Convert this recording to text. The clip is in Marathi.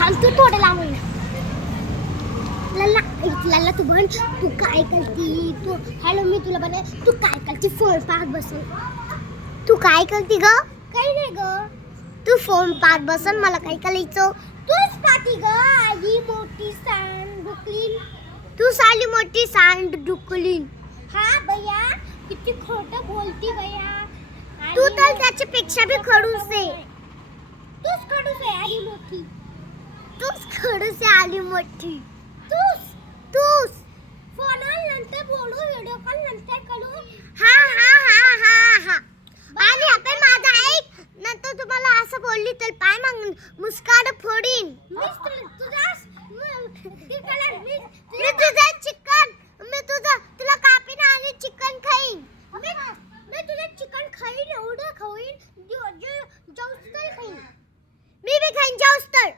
थांब तू थोडं लांब लल्ला लल्ला तू बन तू काय करती तू हॅलो मी तुला बने तू काय करती फोन पाहत बसून तू काय करती ग काही नाही ग तू फोन पाहत बसून मला काय करायचं तूच पाहती ग आली मोठी सांड डुकलीन तू साली मोठी सांड डुकलीन हा भैया किती खोटं बोलती भैया तू तर त्याच्यापेक्षा भी खडूस आहे तूच खडूस आहे आली मोठी तूच खडूस आहे आली मोठी तूच फोनवर नंतर बोलू व्हिडिओ कॉल नंतर करू हा हा हा हा हा आणि आपण माझा ऐक नंतर तुम्हाला असं बोलली तर पाय मग मुस्काड फोडीन मी तुझा चिकन मी तुला कापीन आणि चिकन खाईन मी तुझं चिकन खाईन एवढं खाईन जाऊस्तर खाईन मी बी खाईन जाऊस्तर